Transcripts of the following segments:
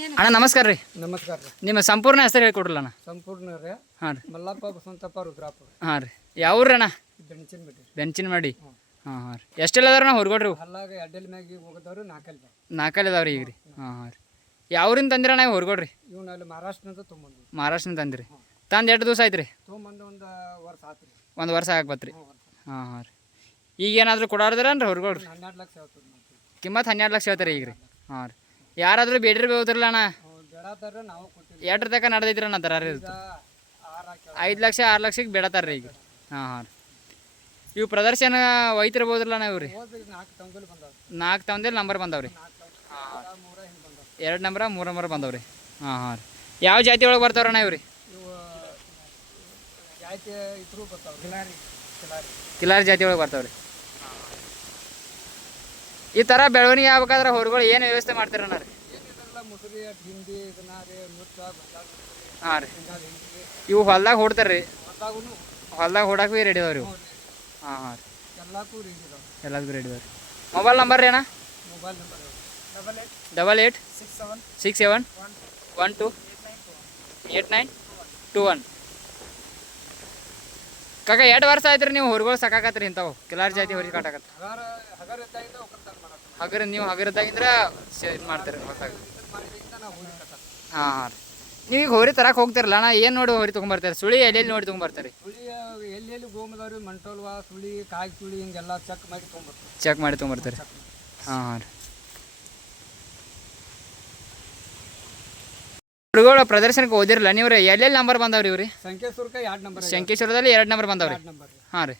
ಅಣ್ಣ ನಮಸ್ಕಾರ ರೀ. ನಮಸ್ಕಾರ ರೀ. ನಿಮ್ಮ ಸಂಪೂರ್ಣ ಹೆಸರು ಹೇಳ್ಕೊಡ್ರಲ್ಲ ಅಣ್ಣ? ಸಂಪೂರ್ಣ ರೀ. ಹಾಂ ರೀ. ಮಲ್ಲಪ್ಪ ಬಸವಂತಪ್ಪ ರುದ್ರಾಪುರ. ಹಾಂ ರೀ. ಯಾವ್ರಿ ಅಣ್ಣ? ಬೆಂಚಿನ ಬಿಟ್ರಿ ಬೆಂಚಿನ ಮಾಡಿ ಹಾಂ ಹಾಂ ರೀ. ಎಷ್ಟೆಲ್ಲ ಅದಾರ ಅಣ್ಣ ಹೊರ್ಗೊಡ್ರಿ ಅಲ್ಲಾಗ ಎಡ್ಡೆಲ್ ಮ್ಯಾಗಿ ಹೋಗದವ್ರು ನಾಲ್ಕಲ್ಲಿ ನಾಲ್ಕಲ್ಲಿ ಅದಾವ್ರಿ ಈಗ ರೀ. ಹಾಂ ಹಾಂ. ರೀ. ಯಾವ್ರಿಂದ ತಂದಿರ ಅಣ್ಣ ಹೊರ್ಗೊಡ್ರಿ? ಇವನು ಅಲ್ಲಿ ಮಹಾರಾಷ್ಟ್ರದಿಂದ ತೊಗೊಂಡು ಮಹಾರಾಷ್ಟ್ರದಿಂದ ತಂದಿರಿ. ತಂದು ಎಷ್ಟು ದಿವಸ ಆಯ್ತು ರೀ ತೊಗೊಂಬಂದು ಒಂದು ವರ್ಷ ಆತ್ರಿ. ಒಂದು ವರ್ಷ ಆಗ್ಬತ್ರಿ. ಹ್ಞೂ ಹಾಂ ಹಾಂ ರೀ. ಈಗ ಏನಾದರೂ ಕೊಡಾರ್ದ್ರನ್ರಿ ಹೊರ್ಗೊಡ್ರಿ? ಹನ್ನೆರಡು ಲಕ್ಷ ಕಿಮ್ಮತ್ತು ಹನ್ನೆರಡು ಲಕ್ಷ ಹೇಳ್ತಾರೆ ಈಗ ರೀ. ಹಾಂ ರೀ. ಯಾರಾದರೂ ಬೇಡ್ರಿ ಬೇವುದ್ರಲ್ಲ ಅಣ್ಣ. ನಾವು ಎಟ್ರ ತನಕ ನಡೆದೈತ್ರಿ ಅಣ್ಣ ದರ ಐದು ಲಕ್ಷ ಆರು ಲಕ್ಷಕ್ಕೆ ಬೇಡತ್ತಾರ ರೀ ಈಗ. ಹಾಂ ಹಾಂ ರೀ. ಇವು ಪ್ರದರ್ಶನ ಒಯ್ತಿರ್ಬೋದ್ರಲ್ಲ ಅಣ್ಣ ಇವ್ರಿ? ರೀ ನಾಲ್ಕು ತಂದಿಲ್ಲ ನಂಬರ್ ಬಂದಾವ್ರಿ. ಎರಡು ನಂಬರ ಮೂರು ನಂಬರ್ ಬಂದವ್ರಿ. ಹಾಂ ಹಾಂ ರೀ. ಯಾವ ಜಾತಿ ಒಳಗೆ ಬರ್ತಾವ್ರಣ್ಣ ಇವ್ರಿ? ಕಿಲಾರಿ ಜಾತಿ ಒಳಗೆ ಬರ್ತಾವ್ರಿ. ಈ ತರ ಬೆಳವಣಿಗೆ ಆಗ್ಬೇಕಾದ್ರೆ ಹೊರಗಳು ಏನು ವ್ಯವಸ್ಥೆ ಮಾಡ್ತೀರಣ್ಣ ಹಾ ರೀ? ಹಾಂ ರೀ. ಇವು ಹೊಲ್ದಾಗ ಹೊಡ್ತಾರೆ ರೀ. ಹೊಲ್ದಾಗ ಹೊಡಕ್ಕೆ ಭೀ ರೆಡಿ ಅದಾವ್ರಿ ಇವು. ಹಾಂ ಹಾಂ ರೀ. ಎಲ್ಲದಕ್ಕೂ ರೆಡಿ ಅದಾವ್ರಿ ಮೊಬೈಲ್ ನಂಬರ್ ರೀ. ಅಣ್ಣ? Double eight six seven one two eight nine two one ಕಾಕ ಎರಡು ವರ್ಷ ಆಯ್ತು ರೀ ನೀವು ಹೊರಗಳು ಸಾಕಾಕತ್ರಿ ಇಂಥವು. ಕಿಲಾರಿ ಜಾತಿ ಹೊರಗೆ ಕಾಟಾಕತ್ತ ಹಗಾರ ನೀವು ಹಗರದಾಗಿಂದ್ರ ಇದು ಮಾಡ್ತೀರಿ ಹೊಸಾಗ ಹಾಂ ಹಾಂ ರೀ. ನೀವು ಈಗ ಹೋರಿ ತರಕ್ಕೆ ಹೋಗ್ತಿರಲ್ಲ ಅಣ್ಣ ಏನು ನೋಡಿ ಹೋರಿ ತೊಗೊಂಬರ್ತಾರೆ? ಸುಳಿ ಎಲ್ಲೆಲ್ಲಿ ನೋಡಿ ತೊಗೊಂಬರ್ತಾರೆ. ಸುಳಿ ಎಲ್ಲೆಲ್ಲಿ ಎಲ್ಲಿ ಗೋಮದವ್ರಿ ಮಂಟೋಲ್ವಾ ಸುಳಿ ಕಾಯಿ ಸುಳಿ ಹಿಂಗೆಲ್ಲ ಚೆಕ್ ಮಾಡಿ ತೊಗೊಂಬರ್ತಾರೆ ಚೆಕ್ ಮಾಡಿ ತೊಗೊಂಬರ್ತಾರೆ. ಹಾಂ ಹಾಂ ರೀ. ಹುಡುಗರು ಪ್ರದರ್ಶನಕ್ಕೆ ಓದಿರಲ್ಲ ನೀವು ರೀ ಎಲ್ಲೆಲ್ಲಿ ನಂಬರ್ ಬಂದವ್ರಿ ಇವ್ರಿ? ಸಂಕೇಶ್ವರಕ ಎರಡು ನಂಬರ್ ಶಂಕೇಶ್ವರದಲ್ಲಿ ಎರಡು ನಂಬರ್ ಬಂದವ್ರಿ. ಹಾಂ ರೀ.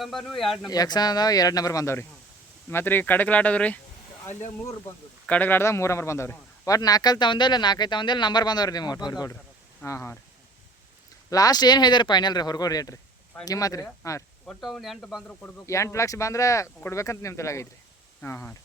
ನಂಬರ್ನು ಎರಡು ನಂಬರ್ ಬಂದವ್ರಿ ಮತ್ತು ರೀ ಕಡಕ್ಲಾಟ್ ಅದ್ರಿ ಅಲ್ಲಿ ಮೂರು ಬಂದು ಕಡಕ್ಲಾಟ್ದಾಗ ಮೂರು ನಂಬರ್ ಬಂದವ್ರಿ. ಒಟ್ಟು ನಾಲ್ಕಲ್ಲಿ ತಗೊಂದಿಲ್ಲ ನಾಲ್ಕೈದು ತಗೊಂದಿಲ್ಲ ನಂಬರ್ ಬಂದವ್ರಿ ನಿಮ್ಮ ಒಟ್ಟು ಹೊರ್ಗೋಡ್ರಿ. ಹಾಂ ಹಾಂ ರೀ. ಲಾಸ್ಟ್ ಏನು ಹೇಳಿದ್ರಿ ಫೈನಲ್ ರೀ ಹೊರ್ಗೋಡ್ ರೇಟ್ ರೀ? ಹಾ ರೀ? ಹಾಂ ರೀ. ಎಂಟು ಬಂದ್ರೆ ಕೊಡ್ಬೇಕು. ಎಂಟು ಲಕ್ಷ ಬಂದ್ರೆ ಕೊಡ್ಬೇಕಂತ ನಿಮ್ಮ ತಲೆಯಾಗೈತೆ ರೀ ಹಾಂ ಹಾಂ ರೀ.